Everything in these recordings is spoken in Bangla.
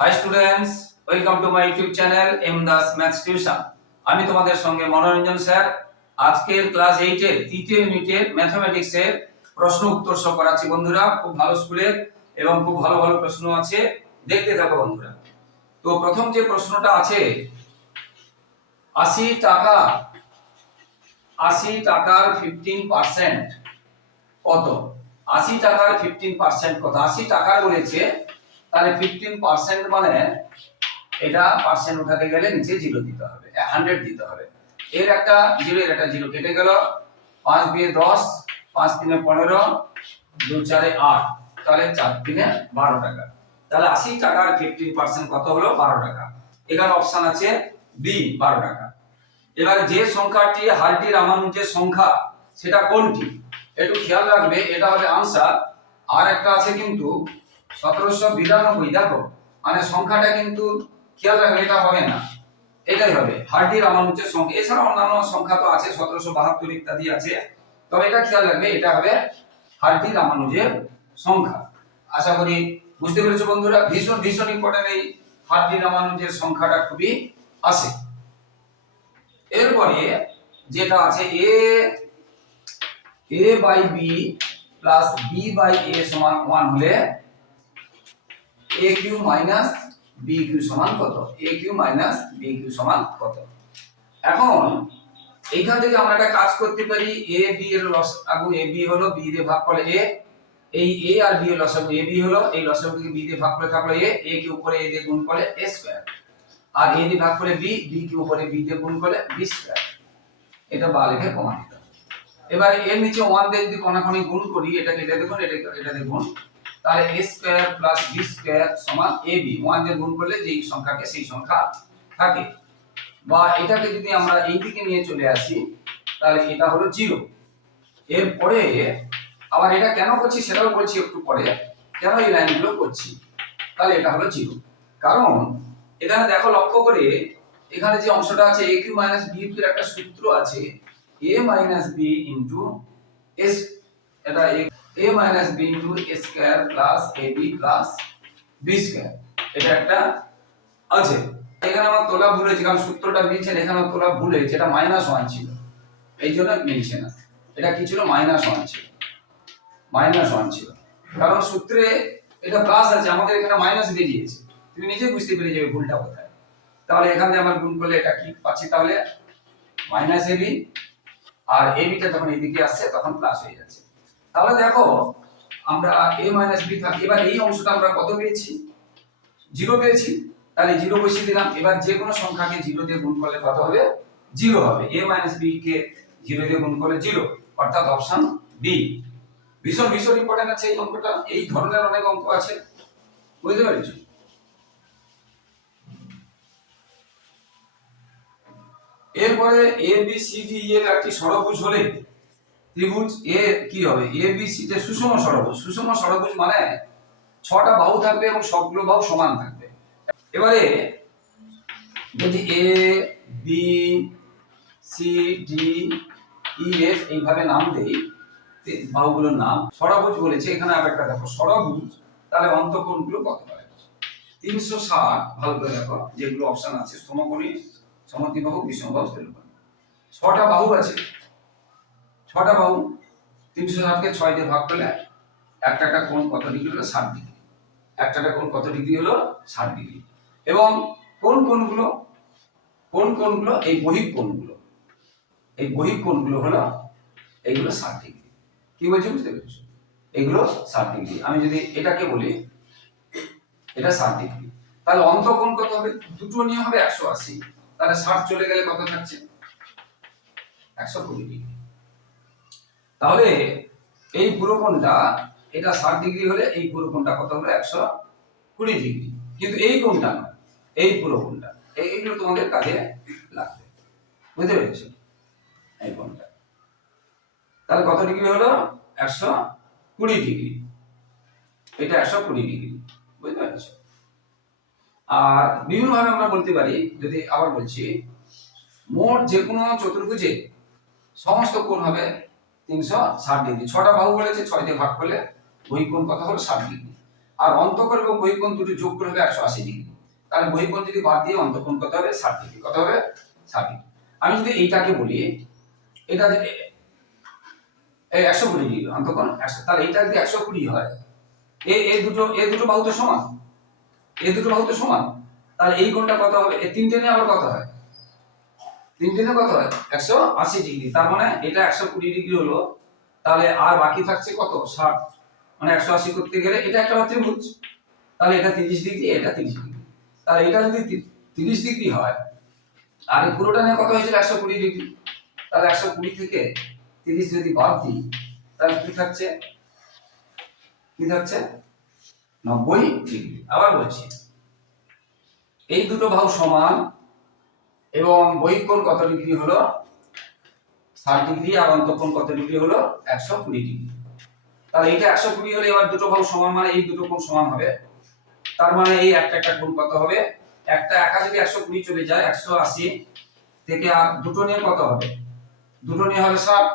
Hi students welcome to my YouTube channel M Das maths tuition আমি তোমাদের সঙ্গে মনোরঞ্জন স্যার। আজকের ক্লাস এইটের তৃতীয় ইউনিটের ম্যাথমেটিক্সের প্রশ্ন উত্তর সহ করাচ্ছি বন্ধুরা। খুব ভালো স্কুলের এবং খুব ভালো ভালো প্রশ্ন আছে। দেখতে থাকো বন্ধুরা। তো প্রথম যে প্রশ্নটা আছে, আশি টাকা, আশি টাকার ফিফটিন পার্সেন্ট কত? আশি টাকার ফিফটিন পার্সেন্ট কত? আশি টাকার বলেছে তাহলে ফিফটিন পার্সেন্ট মানে এটা পার্সেন্ট উঠাতে গেলে নিচে জিরো দিতে হবে হান্ড্রেড দিতে হবে। এর একটা জিরো এর একটা জিরো কেটে গেল। পাঁচ দিয়ে দশ, পাঁচ তিনে পনেরো, দু চারে আট, তাহলে চার তিনে বারো টাকা। তাহলে আশি টাকার ফিফটিন পার্সেন্ট কত হলো? বারো টাকা। এখানে অপশন আছে বি বারো টাকা। এবার যে সংখ্যাটি হারটি রামানুজের সংখ্যা, সেটা কোনটি? একটু খেয়াল রাখবে, এটা হবে আনসার আর একটা আছে কিন্তু সতেরোশো বিরানব্বই, দেখো মানে সংখ্যাটা কিন্তু খেয়াল রাখবে এটা হবে না। এটাই হবে হার্ডি রামানুজের সংখ্যা এছাড়া অন্যান্য সংখ্যা তো আছে, সতেরোশো বাহাত্তর ইত্যাদি আছে, তবে এটা খেয়াল রাখবে, এটা হবে হার্ডি রামানুজের সংখ্যা। আশা করি বুঝতে পেরেছ বন্ধুরা, ভীষণ ভীষণ ইম্পর্টেন্ট এই হার্ডি রামানুজের সংখ্যাটা খুবই আসে এরপরে যেটা আছে, A A by B plus B by A সমান ওয়ান হলে এ থেকে আমরা একটা কাজ করতে পারি এ বি এর লসাগু এ বি হলো বি দিয়ে ভাগ করলে এ এই এ আর বি এর এ বি হলো, এই বি দিয়ে ভাগ করে থাকলে এ এ কে উপরে এ দিয়ে গুণ করলে এ স্কয়ার আর এ দিয়ে ভাগ বি বি কে উপরে বি দিয়ে গুণ করলে বি স্কয়ার এটা বা লিখে প্রমাণিত। এবার এর নিচে ওয়ান দিয়ে যদি কোনাখানি গুণ করি এটা দেখুন এটা এটা দেখুন তাহলে A square plus b square সমান ab ওয়ান দিয়ে গুণ করলে যেই সংখ্যাকে সেই সংখ্যা থাকে। বা এটাকে যদি আমরা এই দিকে নিয়ে চলে আসি, তাহলে এটা হলো জিরো এরপরে আবার এটা কেন করছি সেটাও বলছি একটু পরে। কেন এই লাইনগুলো করছি? তাহলে এটা হলো জিরো কারণ এখানে দেখো লক্ষ্য করে এখানে যে অংশটা আছে A cube minus B cube একটা সূত্র আছে। A minus B into S এটা a minus b into a square plus ab plus b square এটা একটা আছে। এখানে আমার তোলা ভুল হয়েছে, কারণ সূত্রটা মিলছে এখানে আমার তোলা ভুল হয়েছে, এটা মাইনাস ওয়ান ছিল। এই জন্য মিলছে না। এটা কি ছিল? মাইনাস ওয়ান ছিল। মাইনাস ওয়ান ছিল। কারণ সূত্রে এটা প্লাস আছে, আমাদের এখানে মাইনাস বেরিয়েছে। তুমি নিজেই বুঝতে পেরে যাবে ভুলটা কোথায়। তাহলে এখান থেকে আমার গুণ করলে এটা কি পাচ্ছি তাহলে? মাইনাস এবি আর এবিটা যখন এদিকে আসছে, তখন প্লাস হয়ে যাচ্ছে। তাহলে দেখো, আমরা এ মাইনাস বি থাকি এবার এই অংশটা আমরা কত পেয়েছি? জিরো পেয়েছি। তাহলে জিরো বসিয়ে দিলাম। এবার যে কোনো সংখ্যাকে জিরো দিয়ে গুণ করলে কত হবে? জিরো হবে। এ মাইনাস বি কে জিরো দিয়ে গুণ করলে জিরো অর্থাৎ অপশন বি ভীষণ ভীষণ ইম্পর্টেন্ট আছে এই অঙ্কটা। এই ধরনের অনেক অঙ্ক আছে। বুঝতে পেরেছ? এরপরে এ বি সি ডি এর একটি ষড়ভুজ হলে ত্রিভুজ এ কি হবে? এ বি সি যে সুষম ষড়ভুজ সুষম ষড়ভুজ মানে ছটা বাহু থাকবে এবং সবগুলো বাহু সমান থাকবে। এবারে যদি A B C D E F এইভাবে নাম দেই বাহুগুলোর নাম ষড়ভুজ বলেছে, এখানে আর একটা দেখো ষড়ভুজ তাহলে অন্তঃকোণগুলো কত হয় তিনশো ষাট, ভালো করে দেখো, যেগুলো অপশন আছে, সমকোণী, সমদ্বিবাহু বিষমবাহু ছটা বাহু আছে ছটা বাহু, তিনশো ষাটকে ছয় দিয়ে ভাগ করলে একটা একটা কোণ কত ডিগ্রি হলো ষাট ডিগ্রি। একটা একটা কত ডিগ্রি হলো ষাট ডিগ্রি। এবং কোন কোণগুলো? কোন কোণগুলো? এই বহিক কোণগুলো। এই বহিক কোণগুলো হলো, এইগুলো ষাট ডিগ্রি। কি বলছি বুঝতে পেরেছ? এগুলো ষাট ডিগ্রি। আমি যদি এটাকে বলি, এটা ষাট ডিগ্রি। তাহলে অন্তঃকোণ কত হবে? দুটো নিয়ে হবে একশো আশি। তাহলে ষাট চলে গেলে কত থাকছে? একশো কুড়ি ডিগ্রি। তাহলে এই পুরো কোণটা এটা ষাট ডিগ্রি হলে এই পুরো কোণটা কত হলো একশো কুড়ি ডিগ্রি। কিন্তু এই কোণটা নয়, এই পুরো কোণটা এইগুলো তোমাদের কাজে লাগবে। বুঝতে পেরেছ? এই কোণটা। তাহলে কত ডিগ্রি হলো? একশো কুড়ি ডিগ্রি। এটা একশো কুড়ি ডিগ্রি। বুঝতে পেরেছ? আর বিভিন্নভাবে আমরা বলতে পারি, যদি আবার বলছি, মোট যে কোনো চতুর্ভুজে সমস্ত কোণ হবে তিনশো ষাট ডিগ্রি। ছটা বাহু বলেছে, ছয় দিয়ে ভাগ করলে ওই কোণ কত হলো ষাট ডিগ্রি। আর অন্তঃকোণ এবং বহিকোণ দুটো যোগ করে হবে একশো আশি ডিগ্রি। তাহলে বহিকোণ যদি বাদ দিয়ে অন্তঃকোণ কত হবে ষাট ডিগ্রি কত হবে ষাট ডিগ্রি। আমি যদি এইটাকে বলি, এটা যে এই একশো কুড়ি ডিগ্রি অন্তঃকোণ, একশো তাহলে এটা যদি একশো কুড়ি হয়, এ এই দুটো এই দুটো বাহু তো সমান এই দুটো বাহু তো সমান, তাহলে এই কোণটা কত হবে? এই তিনটে নিয়ে আবার কত হয়? তিনটে নিয়ে কত হয়? একশো আশি ডিগ্রি। তার মানে এটা একশো কুড়ি ডিগ্রি হলো। তাহলে আর বাকি থাকছে কত? ষাট। মানে একশো আশি করতে গেলে এটা একটা ত্রিভুজ। তাহলে এটা তিরিশ ডিগ্রি, এটা তিরিশ ডিগ্রি। তাহলে এটা যদি তিরিশ ডিগ্রি হয়, আর পুরোটা নিয়ে কত হয়েছিল? একশো কুড়ি ডিগ্রি। তাহলে একশো কুড়ি থেকে তিরিশ যদি বাদ দিই, তাহলে কি থাকছে? কি থাকছে? নব্বই ডিগ্রি। আবার বলছি। এই দুটো বাহু সমান এবং বহিকোণ কত ডিগ্রি হলো? ষাট ডিগ্রি আর অন্তঃকোণ কত ডিগ্রি হলো? একশো কুড়ি ডিগ্রি। তাহলে এটা একশো কুড়ি হলে এবার দুটো বাহু সমান মানে এই দুটো কোণ সমান হবে। তার মানে এই একটা একটা কোণ কত হবে? একটা একা যদি একশো কুড়ি চলে যায়, একশো আশি থেকে আর দুটো নিয়ে কত হবে? দুটো নিয়ে হবে ষাট।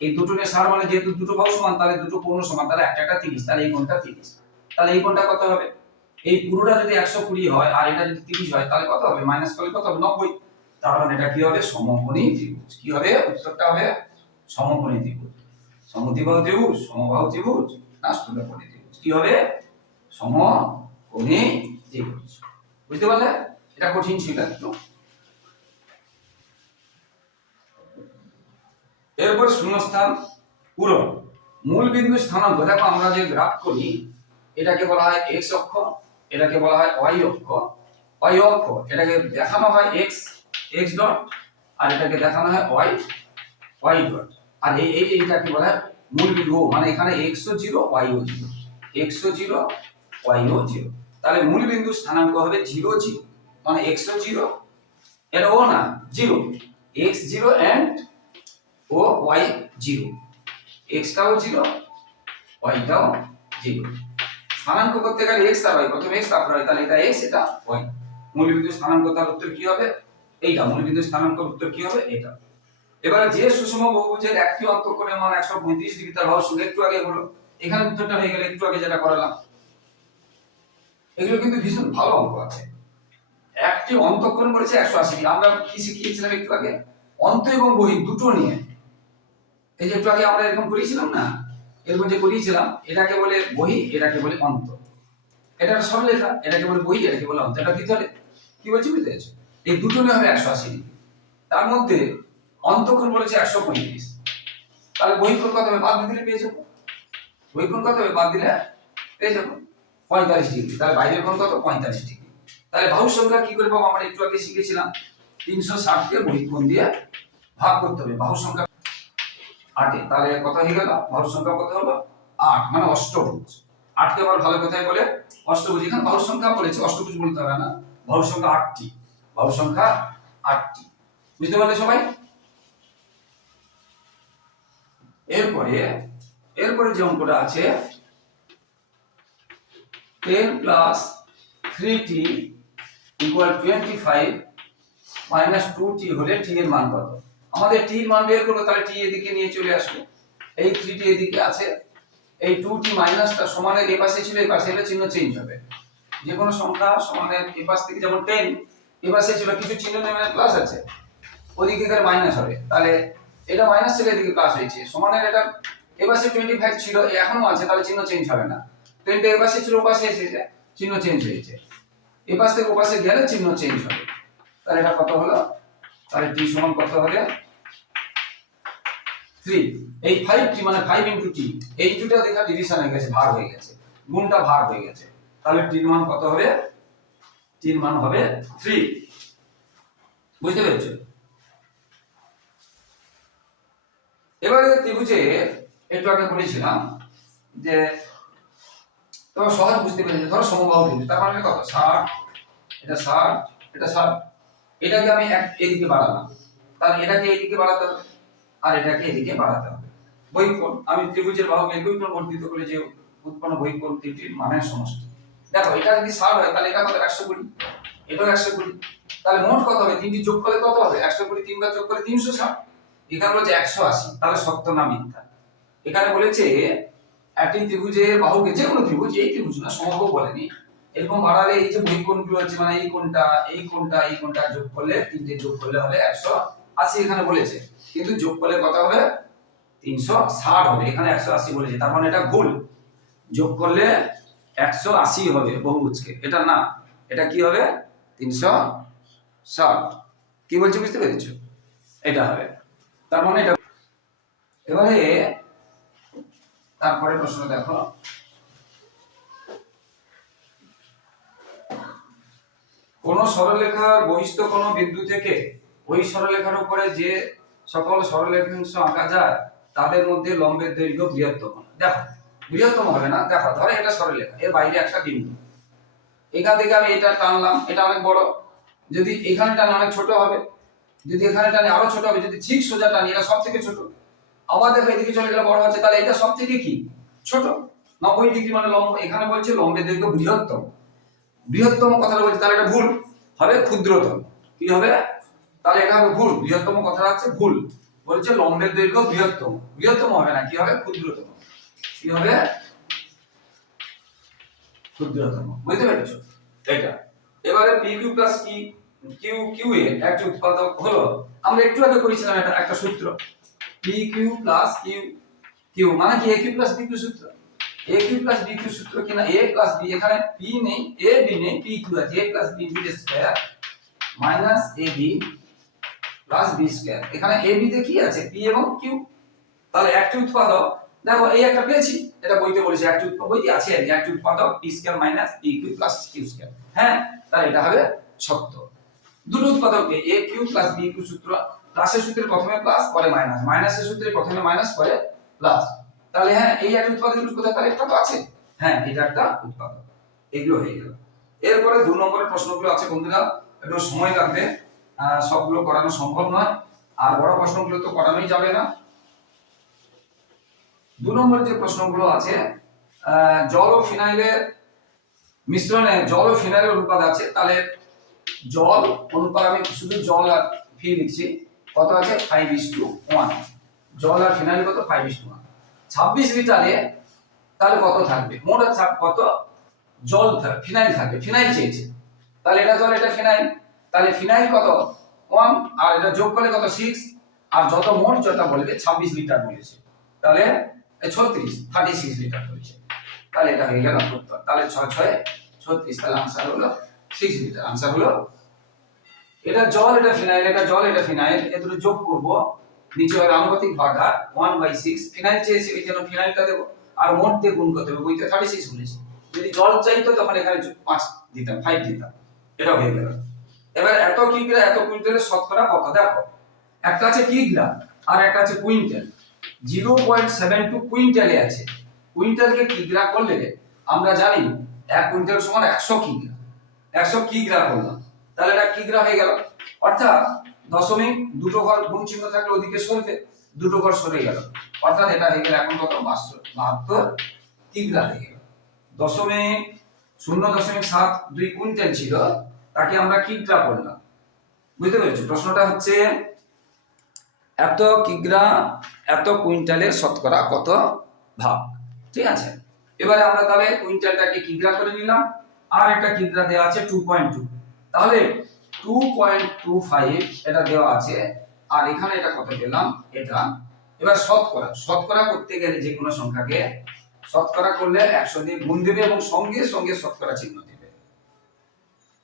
এই দুটো নিয়ে ষাট মানে যেহেতু দুটো বাহু সমান, তাহলে দুটো কোণ সমান, তাহলে একটা একটা তিরিশ, তাহলে এই কোণটা তিরিশ। তাহলে এই কোণটা কত হবে? এই পুরোটা যদি একশো কুড়ি হয় আর এটা যদি তিরিশ হয়, তাহলে কত হবে? মাইনাস করলে কত হবে? নব্বই। তার এটা কি হবে? সমকোণী ত্রিভুজ। কি হবে? উত্তরটা হবে সমকোণী ত্রিভুজ। সমদ্বিবাহু ত্রিভুজ, সমবাহু ত্রিভুজ না স্থূলকোণী ত্রিভুজ। কি হবে? সমকোণী ত্রিভুজ। বুঝতে পারলে? এটা কঠিন ছিল একটু। এরপর শূন্যস্থান পূরণ। মূল বিন্দু স্থানাঙ্ক। দেখো, আমরা যে গ্রাফ করি, এটাকে বলা হয় এক্স অক্ষ, এটাকে বলা হয় ওয়াই অক্ষ। ওয়াই অক্ষ, এটাকে দেখানো হয় এক্স এক্স ডট আর এটাকে দেখানো হয় ওয়াই ওয়াই ডট আর এই এই এইটাকে বলা? হয় মূল বিন্দু ও, মানে এখানে X O zero Y O zero X O zero Y O zero তাহলে মূল বিন্দু স্থানাঙ্ক হবে জিরো জিরো মানে এক্সও জিরো এটা ও না zero X zero and O Y zero এক্সটাও zero ওয়াইটাও জিরো স্থানাঙ্ক করতে গেলে এক্স আর ওয়াই প্রথমে এক্স তারপর তাহলে এটা এক্স এটা ওয়াই মূলবিন্দু স্থানাঙ্ক তার উত্তর কি হবে? এইটা মূলবিন্দু স্থানাঙ্ক উত্তর কি হবে? এটা এবারে যে সুষম বহুভুজের একটি অন্তঃকোণের মান একশো পঁয়ত্রিশ ডিগ্রি, তার ভাব সঙ্গে একটু আগে হলো। এখানে উত্তরটা হয়ে গেল একটু আগে যেটা করালাম। এগুলো কিন্তু ভীষণ ভালো অঙ্ক আছে। একটি অন্তঃকোণ বলেছে একশো আশি ডিগ্রি। আমরা কি শিখিয়েছিলাম একটু আগে? অন্ত এবং বহি দুটো নিয়ে। এই যে একটু আগে আমরা এরকম করিয়েছিলাম না? এরকম যে করিয়েছিলাম, এটাকে বলে বহি, এটাকে বলে অন্ত। এটা একটা সরলরেখা, এটাকে বলে বহি, এটাকে বলে অন্ত। এটা ভিতরে কি বলছি, বুঝতে পেরেছ? এই দুটো নিয়ে হবে একশো আশি ডিগ্রি। তার মধ্যে অন্তঃকোণ বলেছে একশো পঁয়ত্রিশ। তাহলে বহিকোণ কত হবে? বাদ দিলে পেয়ে যাব। বহিকোণ কত হবে? বাদ দিলে পেয়ে যাব পঁয়তাল্লিশ ডিগ্রি। তাহলে বাইরের কোণ কত? পঁয়তাল্লিশ ডিগ্রি। তাহলে বাহু সংখ্যা কি করে পাবো? আমরা একটু আগে শিখেছিলাম। তিনশো ষাটকে বহিকোণ দিয়ে ভাগ করতে হবে। বাহু সংখ্যা আটে। তাহলে কত হয়ে গেল? বাহুর সংখ্যা কত হলো? আট। মানে অষ্টভুজ। আটকে আবার ভালো কথায় বলে অষ্টভুজ। এখানে বাহুর সংখ্যা বলেছে। অষ্টভুজ বলতে হবে না। বাহুর সংখ্যা আটটি। বাহুর সংখ্যা আটটি। বুঝতে পারলে সবাই? এরপরে এরপরে যে অঙ্কটা আছে ten plus three T equal twenty five minus two T হলে টি এর মান কত? আমাদের টি মান বের করব তাহলে টি এদিকে নিয়ে চলে আসবে এই থ্রি টি এদিকে আছে, এই টু টি মাইনাসটা সমানের এ পাশে ছিল এই পাশে এলে, চিহ্ন চেঞ্জ হবে। যে কোনো সংখ্যা সমানের এ পাশ থেকে যেমন টেন এ সে ছিল কিছু চিহ্ন নেমে প্লাস আছে। ওদিকে এখানে মাইনাস হবে। তাহলে এটা মাইনাস ছিল, এদিকে প্লাস হয়েছে। সমানের এটা এ পাশে টোয়েন্টি ফাইভ ছিল এখনও আছে, তাহলে চিহ্ন চেঞ্জ হবে না। টেনটা এ পাশে ছিল ও পাশে এসেছে চিহ্ন চেঞ্জ হয়েছে। এ পাশ থেকে ও পাশে গেলে চিহ্ন চেঞ্জ হবে। তাহলে এটা কত হলো? তাহলে টি সমান কত হবে? থ্রি এই ফাইভ টি মানে ফাইভ ইন্টু টি এই দুটা দেখা ডিভিশন হয়ে গেছে, ভাগ হয়ে গেছে। গুণটা ভাগ হয়ে গেছে। তাহলে টির মান কত হবে? টির মান হবে থ্রি বুঝতে পেরেছ? এবারে ত্রিভুজে একটু আগে বলেছিলাম যে তোমার সহজ বুঝতে পেরেছি ধরো সমবাহু ত্রিভুজ, তার মানে কত? ষাট। এটা ষাট এটা ষাট। এটাকে আমি এক, এদিকে বাড়ালাম। তাহলে এটাকে এদিকে বাড়াতে হবে আর এটাকে এদিকে বাড়াতে হবে। বহিকোণ, আমি ত্রিভুজের বাহুকে একই বর্ধিত করে যে উৎপন্ন বহিকোণ ত্রিটির মানের সমষ্টি। দেখো, এটা যদি ষাট হয়, তাহলে এটা কত? একশো কুড়ি। এটাও একশো কুড়ি। তাহলে মোট কত হবে? তিনটি যোগ করলে কত হবে? একশো কুড়ি তিনবার যোগ করলে তিনশো ষাট। এখানে বলেছে একশো আশি। তাহলে সত্য না মিথ্যা। এখানে বলেছে, একটি ত্রিভুজের বাহুকে, যে কোনো ত্রিভুজ, এই ত্রিভুজ না সমবাহু বলেনি। এরকম বাড়ালে এই যে বই কোণগুলো আছে মানে এই কোণটা এই কোণটা এই কোণটা যোগ করলে, তিনটে যোগ করলে হবে একশো আশি এখানে বলেছে। কিন্তু যোগ করলে কত হবে? তিনশো ষাট হবে। এখানে একশো আশি বলেছে। তার মানে এটা ভুল। যোগ করলে একশো আশি হবে বহুভুজকে। এটা না, এটা কি হবে? তিনশো ষাট। কি বলছি বুঝতে পেরেছ? এটা হবে। তার মানে এটা এবারে তারপরে প্রশ্ন দেখো। কোন সরলরেখার বহিস্থ কোন বিন্দু থেকে ওই সরলরেখার উপরে যে সকল সরলরেখাংশ আঁকা যায়, তাদের মধ্যে লম্বের দৈর্ঘ্য বৃহত্তম দেখো বৃহত্তম হবে না? দেখো, ধরো এটা সরলরেখা, এর বাইরে একটা বিন্দু। এখান থেকে আমি এটা টানলাম, এটা অনেক বড়। যদি এখানে টানি অনেক ছোট হবে, যদি এখানে টানি আরও ছোট হবে, যদি ঠিক সোজা টানি, এটা সব থেকে ছোট। আবার দেখো, এদিকে চলে গেলে বড় হচ্ছে, তাহলে এটা সব থেকে কি? ছোট। নব্বই ডিগ্রি মানে লম্ব, এখানে বলছে লম্বের দৈর্ঘ্য বৃহত্তম। বৃহত্তম কথাটা বলছে, তাহলে এটা ভুল। হবে ক্ষুদ্রতম। কি হবে? তাহলে এটা হবে ভুল। বৃহত্তম কথাটা হচ্ছে ভুল। বলছে লম্বের দৈর্ঘ্য বৃহত্তম। বৃহত্তম হবে না, কি হবে? ক্ষুদ্রতম। কি হবে? ক্ষুদ্রতম। বুঝতে পেরেছ? এটা। এবারে P cube plus Q cube cube এর একটা উৎপাদক হলো। আমরা একটু আগে করেছিলাম এটা একটা সূত্র। P cube plus Q cube মানে কি? A cube plus B cube সূত্র। A cube plus B cube সূত্র কিনা? এ প্লাস বি এখানে পি নেই এ বি নেই পি কিউ আছে। A plus B B square minus A B plus B square এখানে এ বি তে কি আছে? পি এবং কিউ তাহলে একটি উৎপাদক দেখো এই একটা পেয়েছি এটা বইতে বলেছে একটি বইতে আছে আর কি, একটি উৎপাদক P square minus P Q plus Q square হ্যাঁ? তাহলে এটা হবে সত্য। দুটো উৎপাদককে A cube plus B cube সূত্র প্লাসের সূত্রে প্রথমে প্লাস পরে মাইনাস মাইনাসের সূত্রে প্রথমে মাইনাস পরে প্লাস তাহলে হ্যাঁ এই একটা উৎপাদক করতে তাহলে একটা তো আছে। হ্যাঁ এটা একটা উৎপাদক। এগুলো হয়ে গেল। এরপরে দু নম্বরের প্রশ্নগুলো আছে বন্ধুরা। একটু সময় লাগবে। সবগুলো করানো সম্ভব নয়। আর বড় প্রশ্নগুলো তো করানোই যাবে না। দু নম্বরের যে প্রশ্নগুলো আছে জল ও ফিনাইলের মিশ্রণে জল ও ফিনাইলের অনুপাত আছে, তাহলে জল অনুপাত আমি শুধু জল আর ফি লিখছি, কত আছে? ফাইভ ইস টু ওয়ান জল আর ফিনাইল কত? ফাইভ ইস টু ওয়ান ছাব্বিশ লিটারে তাহলে কত থাকবে? মোট ছাপ- কত? জল থাকবে ফিনাইল থাকবে, ফিনাইল চেয়েছে। তাহলে এটা জল, এটা ফিনাইল। তাহলে ফিনাইল কত? ওয়ান আর এটা যোগ করলে কত? সিক্স আর যত মোট যেটা বলবে, ছাব্বিশ লিটার বলেছে। তাহলে ছত্রিশ থার্টি সিক্স লিটার বলেছে তাহলে এটা হয়ে গেল উত্তর তাহলে ছয় ছয়, ছত্রিশ, তাহলে আনসার হলো সিক্স লিটার আনসার হলো এটা জল, এটা ফিনাইল এটা জল, এটা ফিনাইল এ দুটো যোগ করব। নিচে হবে আনুপাতিক ভাগা ওয়ান বাই সিক্স ফিনাইল চেয়েছি, ওই জন্য ফিনাইলটা দেবো। আর মোট দিয়ে গুণ করতে হবে, বইতে থার্টি সিক্স বলেছে যদি জল চাইতো, তখন এখানে পাঁচ দিতাম ফাইভ দিতাম। এটা হয়ে গেল। এবার এত কিগ্রা এত কুইন্টালের শতকরা কত? দেখো, একটা আছে কিগ্রা, আর একটা আছে quintal. Zero point seven two কুইন্টালে আছে। কুইন্টালকে কিগ্রা করলে আমরা জানি এক কুইন্টাল সমান একশো কিগ্রা একশো কিগ্রা করলাম তাহলে এটা কিগ্রা হয়ে গেল? অর্থাৎ দশমিক দুটো ঘর গুণ চিহ্ন থাকলে ওদিকে সরবে, দুটো ঘর সরে গেল। অর্থাৎ এটা হয়ে গেল এখন কত? বাহাত্তর কিগ্রা হয়ে গেল? দশমিক শূন্য দশমিক সাত দুই কুইন্টাল ছিল, তাকে আমরা কিগ্রা করলাম বুঝতে পেরেছ? প্রশ্নটা হচ্ছে এত কিগ্রা, এত কুইন্টালের শতকরা কত ভাগ? ঠিক আছে? এবারে আমরা তাহলে কুইন্টালটাকে কিগ্রা করে নিলাম। আর একটা কিগ্রা দেওয়া আছে টু পয়েন্ট টু তাহলে টু পয়েন্ট টু ফাইভ এটা দেওয়া আছে। আর এখানে এটা কত পেলাম? এটা। এবার শতকরা। শতকরা করতে গেলে যে কোনো সংখ্যাকে শতকরা করলে একশো দিয়ে গুণ দেবে এবং সঙ্গে সঙ্গে শতকরা চিহ্ন দেবে।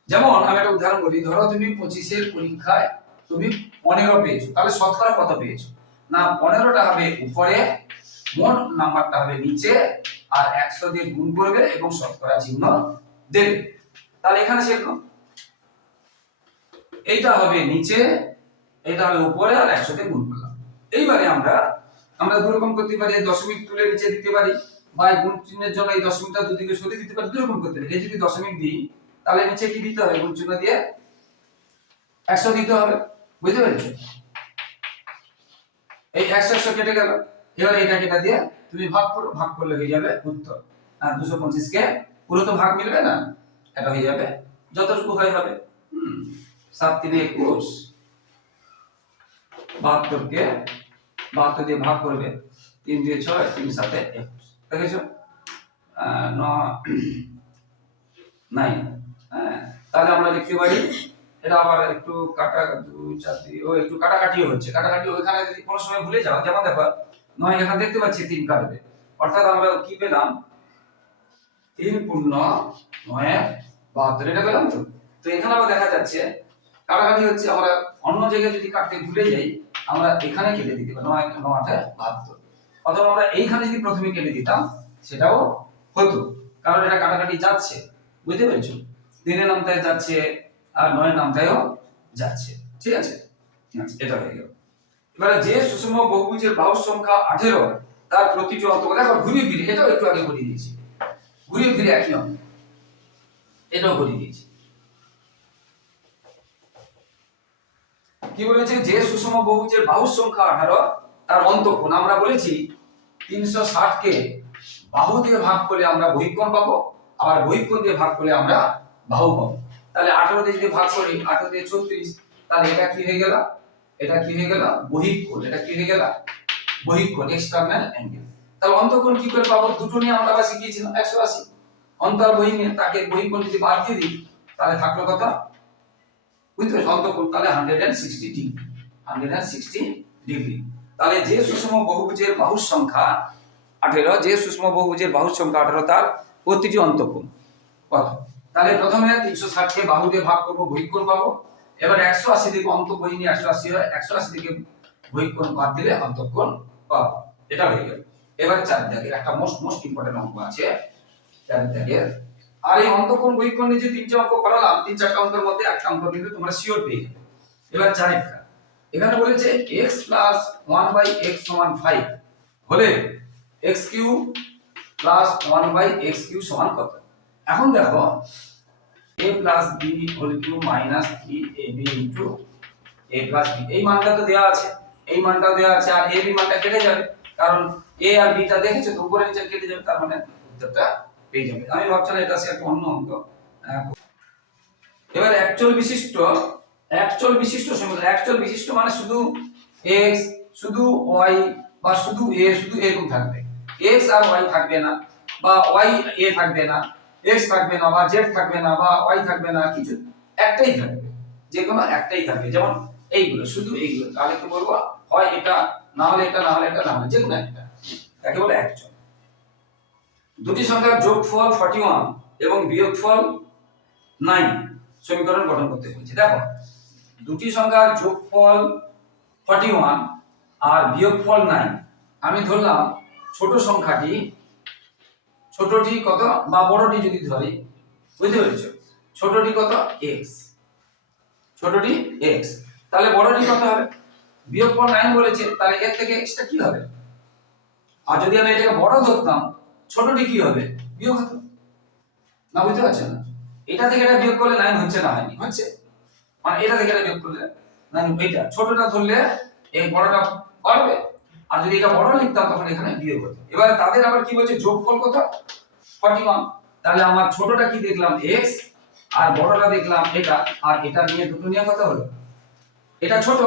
যেমন, আমি একটা উদাহরণ বলি। ধরো তুমি পঁচিশের পরীক্ষায় তুমি পনেরো পেয়েছ, তাহলে শতকরা কত পেয়েছ? না পনেরোটা হবে উপরে মোট নাম্বারটা হবে নিচে, আর একশো দিয়ে গুণ করবে এবং শতকরা চিহ্ন দেবে। তাহলে এখানে সেরকম এইটা হবে নিচে এটা হবে উপরে, আর একশো দিয়ে গুণ করলাম। এইবারে আমরা আমরা দু রকম করতে পারি দশমিক তুলে নিচে দিতে পারি, বা গুণ চিহ্নের জন্য এই দশমিকটা দুদিকে সরিয়ে দিতে পারি দু রকম করতে পারি। এই যদি দশমিক দিই, তাহলে নিচে কি দিতে হবে? গুণ চিহ্ন দিয়ে একশো দিতে হবে। বুঝতে পেরেছ? এই একশো একশো কেটে গেল। এবার এটা কেটে দিয়ে তুমি ভাগ করো, ভাগ করলে হয়ে যাবে উত্তর। আর দুশো পঁচিশকে পুরো তো ভাগ মিলবে না? এটা হয়ে যাবে। যতটুকু হয় হবে। সাত তিনে একুশ। বাহাত্তরকে বাহাত্তর দিয়ে ভাগ করবে তিন দিয়ে ছয়, তিন সাথে একুশ। দেখেছ? ন নাইন হ্যাঁ তাহলে আমরা লিখতে পারি এটা আবার একটু কাটা দুই চার দুই ও একটু কাটাকাটিও হচ্ছে। কাটাকাটি ওইখানে যদি কোনো সময় ভুলে যাও, যেমন দেখো, নয় এখানে দেখতে পাচ্ছি তিন কাটবে। অর্থাৎ আমরা কি পেলাম? তিন পূর্ণ নয় বাহাত্তর, এটা পেলাম তো? তো এখানে আবার দেখা যাচ্ছে, কাটাকাটি হচ্ছে আমরা অন্য জায়গায় যদি কাটতে ভুলে যাই, আমরা এখানে কেটে দিতে পারি, নয় নয়টা বাহাত্তর। অথবা আমরা এইখানে যদি প্রথমে কেটে দিতাম, সেটাও হতো। কারণ এটা কাটাকাটি যাচ্ছে, বুঝতে পেরেছ? তিনের নামটায় যাচ্ছে আর নয়ের নামটায়ও যাচ্ছে। ঠিক আছে? আচ্ছা, এটা হয়ে গেল। এবারে যে সুষম বহুভুজের বাহু সংখ্যা আঠেরো তার প্রতিটি অন্তর্গত দেখো ঘুরিয়ে ফিরে এটাও একটু আগে করিয়ে দিয়েছি। ঘুরিয়ে ফিরে একই অঙ্ক। এটাও করিয়ে দিয়েছি। কি বলেছে? যে সুষম বহুভুজের বাহু সংখ্যা আঠারো তার অন্তঃকোণ আমরা বলেছি তিনশো ষাট কে বাহু দিয়ে ভাগ করলে আমরা বহিকোণ পাবো আবার বহিকোণ দিয়ে ভাগ করলে আমরা বাহু পাবো। তাহলে আঠারো দিয়ে যদি ভাগ করি, আঠারো দিয়ে ছত্রিশ তাহলে এটা কি হয়ে গেল? এটা কি হয়ে গেল? বহিকোণ। এটা কি হয়ে গেল? বহিকোণ এক্সটার্নাল অ্যাঙ্গেল তাহলে অন্তঃকোণ কি করে পাবো? দুটো নিয়ে আমরা আবার শিখিয়েছিলাম, একশো আশি। অন্তর বহি নিয়ে তাকে বহিকোণ যদি বাদ দিয়ে দিই, তাহলে থাকল কত? বুঝতে পারছি? অন্তঃকোণ তাহলে hundred and sixty degree hundred and sixty degree তাহলে যে সুষম বহুভুজের বাহুর সংখ্যা, আঠেরো, যে সুষম বহুভুজের বাহুর সংখ্যা আঠেরো, তার প্রতিটি অন্তঃকোণ। কত? তাহলে প্রথমে তিনশো ষাট ষাটকে বাহু দিয়ে ভাগ করব, বহিকোণ পাবো। এবার একশো আশি থেকে বহি নিয়ে একশো আশি হয়, একশো আশি থেকে বহিকোণ বাদ দিলে অন্তঃকোণ পাবো। এটা হয়ে গেল। এবার চার দাগের একটা মোস্ট মোস্ট ইম্পর্টেন্ট অঙ্ক আছে। চার দাগের আর এই অন্তঃকোণ, বহিকোণ নিয়ে যে তিনটে অঙ্ক করালাম, তিন চারটা অঙ্কের মধ্যে একটা অঙ্ক কিন্তু তোমরা শিওর পেয়ে যাবে। এবার চারেরটা এখানে বলেছে x plus one by X সমান ফাইভ হলে X cube plus one by X cube সমান কত? এখন দেখো A plus B whole cube minus three A B into A plus B এই মানটা তো দেওয়া আছে। এই মানটাও দেওয়া আছে, আর এ বি মানটা কেটে যাবে। কারণ এ আর বিটা দেখেছ তো উপরে নিচে কেটে যাবে, তার মানে উত্তরটা পেয়ে যাবে। আমি ভাবছিলাম এটা একটা অন্য অঙ্ক। এবার অ্যাকচুয়াল বিশিষ্ট অ্যাকচুয়াল বিশিষ্ট সমীকরণ অ্যাকচুয়াল বিশিষ্ট মানে শুধু x, শুধু y বা শুধু এ শুধু এরকম থাকবে। X আর ওয়াই থাকবে না, বা y এ থাকবে না। X থাকবে না, বা জেড থাকবে না, বা ওয়াই থাকবে না কিছু একটাই থাকবে যে কোনো একটাই থাকবে। যেমন এইগুলো, শুধু এইগুলো। তাহলে কি বলব? হয় এটা, না হলে এটা, না হলে এটা, না হলে যে কোনো একটা। তাকে বলে অ্যাকচুয়াল দুটি সংখ্যার যোগফল 41 এবং বিয়োগফল 9 সমীকরণ গঠন করতে বলছি। দেখো, দুটি সংখ্যার যোগফল 41 আর বিয়োগফল 9 আমি ধরলাম, ছোট সংখ্যাটি ছোটটি কত বা বড়টি যদি ধরি, বুঝতে পেরেছ? ছোটটি কত? x ছোটটি x তাহলে বড়টি কত হবে? বিয়োগফল 9 বলেছে, তাহলে এর থেকে x টা কি হবে? আর যদি আমি এটাকে বড় ধরতাম, ছোটটি কি হবে? বিয়োগ হতো। না, বুঝতে পারছেন না? এটা থেকে এটা বিয়োগ করলে লাইন হচ্ছে না, হয়নি। হচ্ছে। মানে এটা থেকে এটা বিয়োগ করলে লাইন এইটা। ছোটটা ধরলে এই বড়টা পারবে আর যদি এটা বড় লিখতাম, তখন এখানে বিয়োগ হতো। এবারে তাদের আবার কি বলছে? যোগফল কত? 41 তাহলে আমার ছোটটা কি দেখলাম? x, আর বড়টা দেখলাম এটা। আর এটা নিয়ে দুটো নিয়ে কত হলো? এটা ছোট,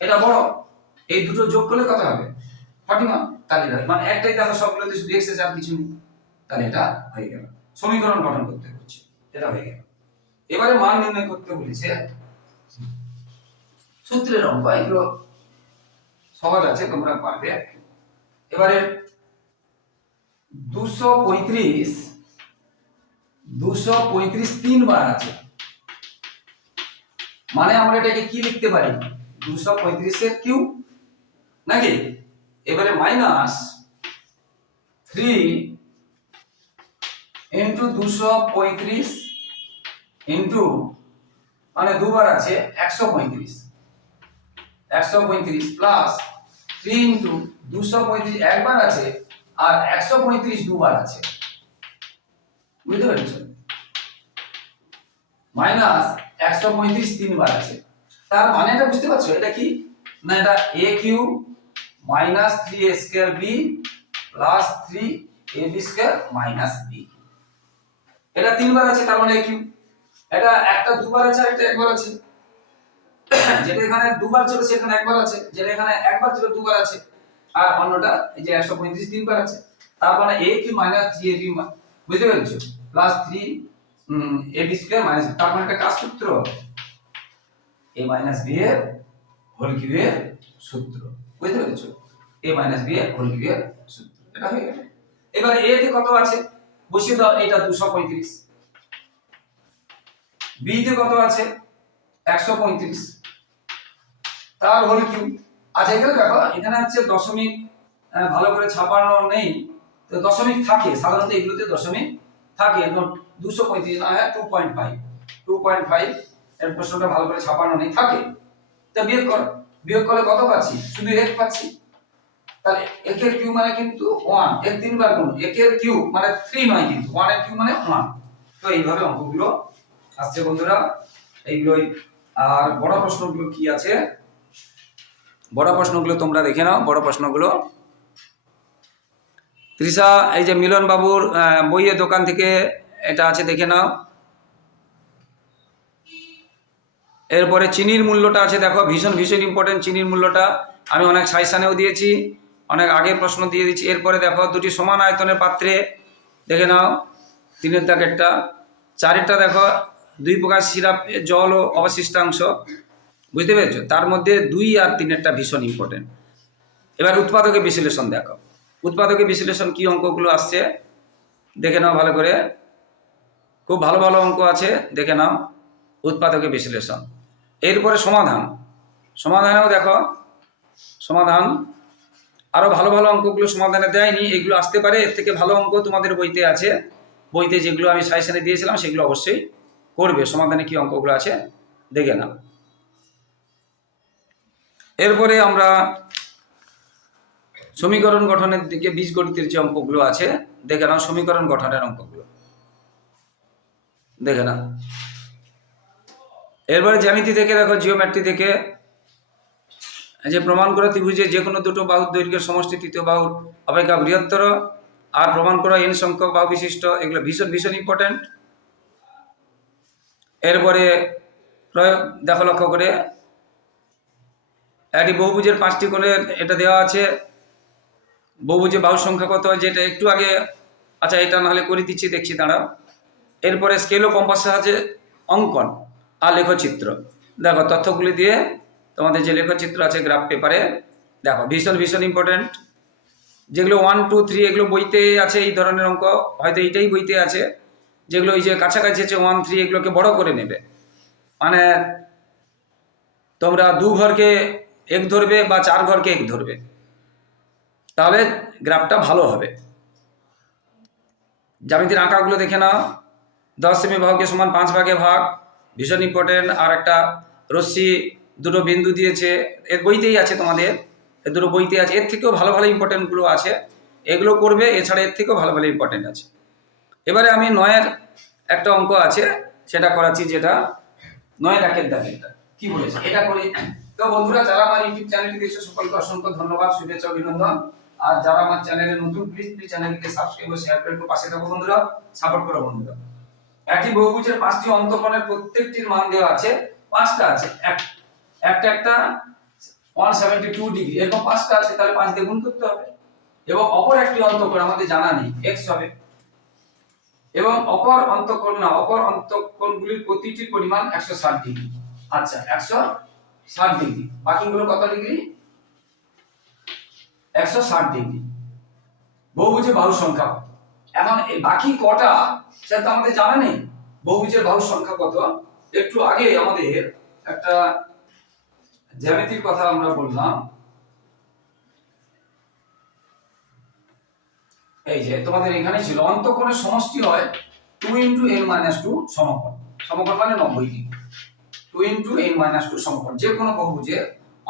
এটা বড়। এই দুটো যোগ করলে কত হবে? 41 তাহলে মানে একটাই দেখো, সবগুলোতে শুধু আছে আর কিছু নেই। তাহলে এটা হয়ে গেল। সমীকরণ গঠন করতে হচ্ছে এটা হয়ে গেল। এবারে মান নির্ণয় করতে বলেছে সূত্রের অঙ্ক। এগুলো সহজ আছে, তোমরা পারবে এবারে দুশো পঁয়ত্রিশ দুশো পঁয়ত্রিশ তিনবার আছে। মানে আমরা এটাকে কি লিখতে পারি? দুশো পঁয়ত্রিশের কিউ নাকি? এবারে মাইনাস থ্রি ইন্টু দুশো পঁয়ত্রিশ ইন্টু মানে দুবার আছে, একশো পঁয়ত্রিশ। একশো পঁয়ত্রিশ প্লাস থ্রি ইন্টু দুশো পঁয়ত্রিশ একবার আছে আর একশো পঁয়ত্রিশ দুবার আছে। বুঝতে পেরেছ? মাইনাস একশো পঁয়ত্রিশ তিনবার আছে। তার মানেটা বুঝতে পারছ? এটা কি? না, এটা A cube minus three A square B plus three A B square minus B এটা তিনবার আছে, তার মানে কিউ এটা একটা দুবার আছে আর একটা একবার আছে। যেটা এখানে দুবার ছিল সেখানে একবার আছে। যেটা এখানে একবার ছিল, দুবার আছে। আর অন্যটা, এই যে একশো পঁয়ত্রিশ তিনবার আছে। তার মানে A cube minus three A বুঝতে পেরেছ? Plus three A B square minus তার মানে একটা কাজ সূত্র? এ মাইনাস বি এর হোল কিউ সূত্র। বুঝতে পেরেছ? এ মাইনাস বি এর হোল কিউ সূত্র। এটা হয়ে গেল। এবার এ তে কত আছে? বসিয়ে দাও এটা দুশো পঁয়ত্রিশ। বি তে কত আছে? একশো পঁয়ত্রিশ। তার হোল কিউ আচ্ছা এখানে দেখো, এখানে হচ্ছে দশমিক ভালো করে ছাপানো নেই। তো দশমিক থাকে, সাধারণত এগুলোতে দশমিক থাকে। দুশো পঁয়ত্রিশ two point five two point five এর প্রশ্নটা ভালো করে ছাপানো নেই, থাকে। তা বিয়োগ কর। বিয়োগ করলে কত পাচ্ছি? শুধু এক পাচ্ছি। তাহলে একের কিউ মানে কিন্তু ওয়ান এক তিনবার গুণ, একের কিউ মানে থ্রি নয় কিন্তু ওয়ানের কিউ মানে ওয়ান তো এইভাবে অঙ্কগুলো আসছে বন্ধুরা। এইগুলোই, আর বড় প্রশ্নগুলো কি আছে? বড় প্রশ্নগুলো তোমরা দেখে নাও, বড় প্রশ্নগুলো। তৃষা, এই যে মিলন বাবুর বইয়ের দোকান থেকে এটা আছে, দেখে নাও। এরপরে চিনির মূল্যটা আছে, দেখো, ভীষণ ভীষণ ইম্পর্টেন্ট চিনির মূল্যটা। আমি অনেক সাইসানেও দিয়েছি, অনেক আগের প্রশ্ন দিয়ে দিচ্ছি। এরপরে দেখো, দুটি সমান আয়তনের পাত্রে, দেখে নাও, তিনের দাগেরটা। চারেরটা দেখো, দুই প্রকার সিরাপ, জল ও অবশিষ্টাংশ। বুঝতে পেরেছ? তার মধ্যে দুই আর তিনেরটা ভীষণ ইম্পর্টেন্ট এবার উৎপাদকের বিশ্লেষণ দেখো। উৎপাদকের বিশ্লেষণ কি অঙ্কগুলো আসছে? দেখে নাও ভালো করে। খুব ভালো ভালো অঙ্ক আছে, দেখে নাও। উৎপাদকের বিশ্লেষণ। এরপরে সমাধান। সমাধানেও দেখো। সমাধান। আরও ভালো ভালো অঙ্কগুলো সমাধানে দেয়নি। এগুলো আসতে পারে। এর থেকে ভালো অঙ্ক তোমাদের বইতে আছে। বইতে যেগুলো আমি সাজেশনে দিয়েছিলাম, সেগুলো অবশ্যই করবে। সমাধানে কি অঙ্কগুলো আছে, দেখে নাও। এরপরে আমরা সমীকরণ গঠনের দিকে বীজ বীজগণিতের যে অঙ্কগুলো আছে, দেখে নাও সমীকরণ গঠনের অঙ্কগুলো। দেখে নাও। এরপরে জ্যামিতি থেকে দেখো, জিওমেট্রি থেকে। যে প্রমাণ করা ত্রিভুজে যে কোনো দুটো বাহুর দৈর্ঘ্যের সমষ্টি, তৃতীয় বাহুর অপেক্ষা বৃহত্তর, আর প্রমাণ করা এন সংখ্যক বাহু বিশিষ্ট, এগুলো ভীষণ ভীষণ ইম্পর্টেন্ট এরপরে প্রয়োগ, দেখো লক্ষ্য করে। একটি বহুভুজের পাঁচটি কোণের এটা দেওয়া আছে। বহুভুজে বাহু সংখ্যা কত? হয় যেটা একটু আগে আচ্ছা এটা নাহলে করে দিচ্ছি, দেখছি, দাঁড়াও। এরপরে স্কেল ও কম্পাস সাহায্যে অঙ্কন আর লেখচিত্র। দেখো, তথ্যগুলি দিয়ে তোমাদের যে লেখচিত্র আছে গ্রাফ পেপারে দেখো, ভীষণ ভীষণ ইম্পর্টেন্ট যেগুলো ওয়ান টু থ্রি এগুলো বইতে আছে, এই ধরনের অঙ্ক, হয়তো এইটাই বইতে আছে। যেগুলো ওই যে কাছাকাছি আছে ওয়ান থ্রি এগুলোকে বড় করে নেবে। মানে তোমরা দু ঘরকে এক ধরবে বা চার ঘরকে এক ধরবে। তাহলে গ্রাফটা ভালো হবে। জ্যামিতির আঁকাগুলো দেখে নাও। দশ সেমি ভাগকে সমান পাঁচ ভাগে ভাগ। ভীষণ ইম্পর্টেন্ট আর একটা রশ্মি দুটো বিন্দু দিয়েছে। এর বইতেই আছে তোমাদের। এর দুটো বইতে আছে। এর থেকেও ভালো ভালো ইম্পর্টেন্টগুলো আছে। এগুলো করবে, এছাড়া এর থেকেও ভালো ভালো ইম্পর্টেন্ট আছে। এবারে আমি নয়ের একটা অঙ্ক আছে। সেটা করাচ্ছি যেটা নয়ের একের দাগেরটা কি বলেছে? এটা করে তো বন্ধুরা, যারা আমার ইউটিউব চ্যানেলটি দেখছ, সকলকে অসংখ্য ধন্যবাদ, শুভেচ্ছা, অভিনন্দন। আর যারা আমার চ্যানেলে নতুন প্লিজ প্লিজ চ্যানেলটিকে সাবস্ক্রাইব ও শেয়ার করে পাশে থাকো বন্ধুরা সাপোর্ট করো বন্ধুরা। একটি বহুভুজের পাঁচটি অন্তঃকোণের প্রত্যেকটির মান দেওয়া আছে, পাঁচটা আছে। এক, একটা একটা ওয়ান সেভেন্টি টু ডিগ্রি এরকম পাঁচটা আছে, তাহলে পাঁচ দিয়ে গুণ করতে হবে। এবং অপর একটি অন্তঃকোণ আমাদের জানা নেই এক্স হবে। এবং অপর অন্তঃকোণ না, অপর অন্তঃকোণগুলির প্রতিটির পরিমাণ একশো ষাট ডিগ্রি আচ্ছা একশো ষাট ডিগ্রি বাকিগুলো কত ডিগ্রি একশো ষাট ডিগ্রি বহুভুজের বাহু সংখ্যা এখন বাকি কটা, সেটা তো আমাদের জানা নেই। বহুভুজের বাহু সংখ্যা কত? একটু আগে আমাদের একটা জ্যামিতির কথা আমরা বললাম। এই যে, তোমাদের এখানে ছিল, অন্তঃকোণের সমষ্টি হয় two into N minus two সমকোণ। সমকোণ মানে নব্বই degree two into N minus two সমকোণ। যে কোনো বহুভুজের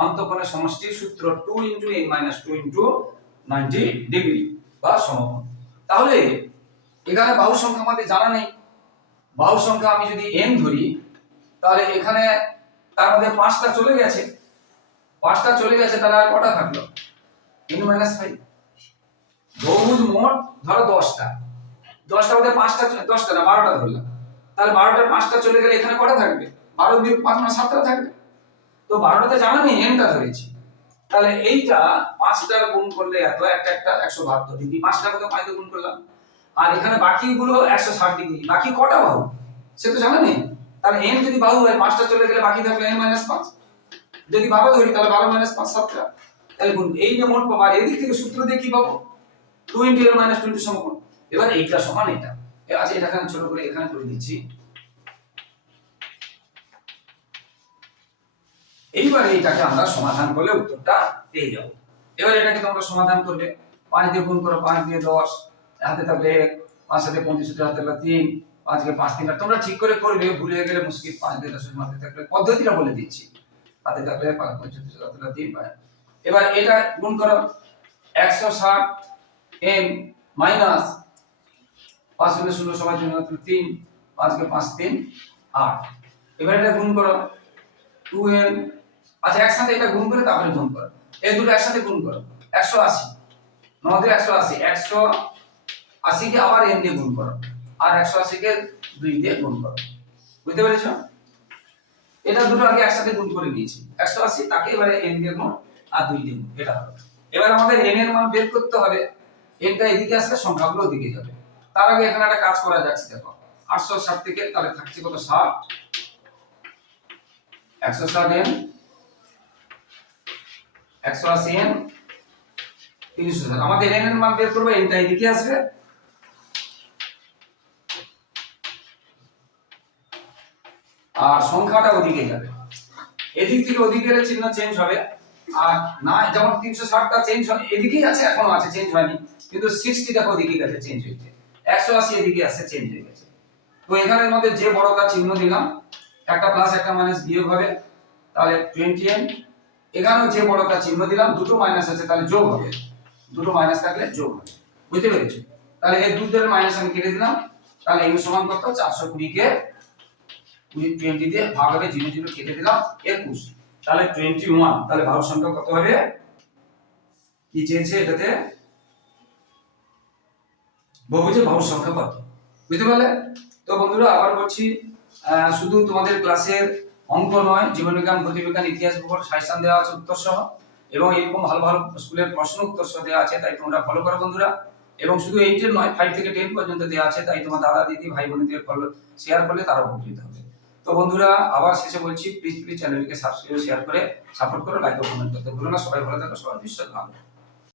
অন্তঃকোণের সমষ্টির সূত্র two into N minus two into ninety degree বা সমকোণ। তাহলে এখানে বাহু সংখ্যা আমাদের জানা নেই। বাহু সংখ্যা আমি যদি এন ধরি, তাহলে এখানে তার মধ্যে পাঁচটা চলে গেছে। পাঁচটা চলে গেছে, তাহলে আর কটা থাকল? এন মাইনাস ফাইভ বহুভুজ মোট ধরো দশটা। দশটা মধ্যে পাঁচটা, দশটা না, বারোটা ধরলাম। তাহলে বারোটার পাঁচটা চলে গেলে এখানে কটা থাকবে? বারো বিয়োগ পাঁচ মানে সাতটা থাকবে। তো বারোটাতে জানা নেই এনটা ধরেছি। তাহলে এইটা পাঁচটার গুণ করলে এত, একটা একটা, একশো বাহাত্তর ডিগ্রি। পাঁচটা কত? পাঁচটা গুণ করলাম। আর এখানে বাকিগুলো একশো ষাট ডিগ্রি। বাকি কটা বাহু? সে তো জানা নেই তাহলে এন যদি বাহু হয়, পাঁচটা চলে গেলে বাকি থাকলে এন মাইনাস পাঁচ। যদি বারো ধরি, তাহলে বারো মাইনাস পাঁচ, সাতটা। তাহলে গুণ, এই যে মোট পাবো। আর এদিক থেকে সূত্র দিয়ে কি পাবো? টোয়েন্টি এর মাইনাস টোয়েন্টি সমকোণ এবার এইটা সমান এটা। আচ্ছা এটা এখানে ছোট করে এখানে করে দিচ্ছি। এইবার এইটাকে আমরা সমাধান করলে উত্তরটা পেয়ে যাব। এবার এটাকে তোমরা সমাধান করবে। পাঁচ দিয়ে গুণ করো, পাঁচ দিয়ে দশ হাতে থাকলে এক, পাঁচ সাথে পঁচিশ হাতে থাকলে তিন পাঁচকে পাঁচ তিন তোমরা ঠিক করে করবে, ভুলে গেলে মুশকিল। পাঁচ দিয়ে দশের মাথায় থাকলে পদ্ধতিটা বলে দিচ্ছি। হাতে থাকলে পাঁচ পঁচিশ হাতে তিন, পাঁচ। এবার এটা গুণ করো, একশো ষাট এম মাইনাস পাঁচ শূন্য শূন্য সবার জন্য তিন পাঁচকে পাঁচ তিন, আট। এবার এটা গুণ করো, টু এম আচ্ছা একসাথে এটা গুণ করে তারপরে গুণ করো। এই দুটো একসাথে গুণ করো। একশো আশি। নদের একশো আশি। একশো আশিকে আবার এন দিয়ে গুণ করো। আর একশো আশিকে দুই দিয়ে গুণ করো। বুঝতে পেরেছ? এটা দুটো আগে একসাথে গুণ করে নিয়েছি। একশো আশি, তাকে এবারে এন দিয়ে গুণ আর দুই দিয়ে গুণ। এটা হবে। এবার আমাদের এন এর মান বের করতে হবে। এনটা এদিকে আসলে সংখ্যাগুলো ওদিকে যাবে। তার আগে এখানে একটা কাজ করা যাচ্ছে, দেখো। আটশো ষাট থেকে তাহলে থাকছে কত? ষাট। একশো ষাট এন একশো আশি এন আমাদের এন এর মান বের এনটা এদিকে আসবে। আর সংখ্যাটা ওদিকে যাবে। এদিক থেকে চিহ্ন চেঞ্জ হবে। আর না, যেমন চেঞ্জ হয়, এদিকেই আছে, এখনও আছে চেঞ্জ হয়নি। কিন্তু সিক্সটি দেখো ওদিকে গেছে চেঞ্জ হয়েছে। একশো আশি এদিকে আসছে চেঞ্জ হয়ে গেছে। তো এখানের মধ্যে যে বড়টা চিহ্ন দিলাম, একটা প্লাস একটা মাইনাস বিয়োগ হবে। তাহলে টোয়েন্টি এন এখানেও যে বড়টা চিহ্ন দিলাম, দুটো মাইনাস আছে, তাহলে যোগ হবে। দুটো মাইনাস থাকলে যোগ হবে। বুঝতে পেরেছ? তাহলে এই দুটোর মাইনাস আমি কেটে দিলাম। তাহলে এর সমান কত? চারশো কুড়িকে কুড়ি টোয়েন্টি দিয়ে ভাগ হবে, জিরো জিরো কেটে দিলাম, একুশ। তাহলে টোয়েন্টি ওয়ান তাহলে বাহুর সংখ্যা কত হবে? কি চেয়েছে এটাতে? বহুভুজের বাহুর সংখ্যা কত। বুঝতে পারলে? তো বন্ধুরা, আবার বলছি শুধু তোমাদের ক্লাসের অঙ্ক নয়, জীবনবিজ্ঞান গতিবিজ্ঞান ইতিহাস, ভূগোল সাহিত্যান দেওয়া আছে উত্তর সহ এবং এরকম ভালো ভালো স্কুলের প্রশ্ন উত্তর সহ দেওয়া আছে, তাই তোমরা ফলো করো বন্ধুরা। এবং শুধু এইটের নয় ফাইভ থেকে টেন পর্যন্ত দেওয়া আছে, তাই তোমার দাদা, দিদি, ভাই, বোনদের ফলো শেয়ার করলে তারা উপকৃত হবে। তো বন্ধুরা, আবার শেষে বলছি প্লিজ প্লিজ চ্যানেলকে সাবস্ক্রাইব শেয়ার করে সাপোর্ট করো লাইক ও কমেন্ট করতে ভুলো না। সবাই ভালো থাকো সবাই ভবিষ্যৎ ভালো।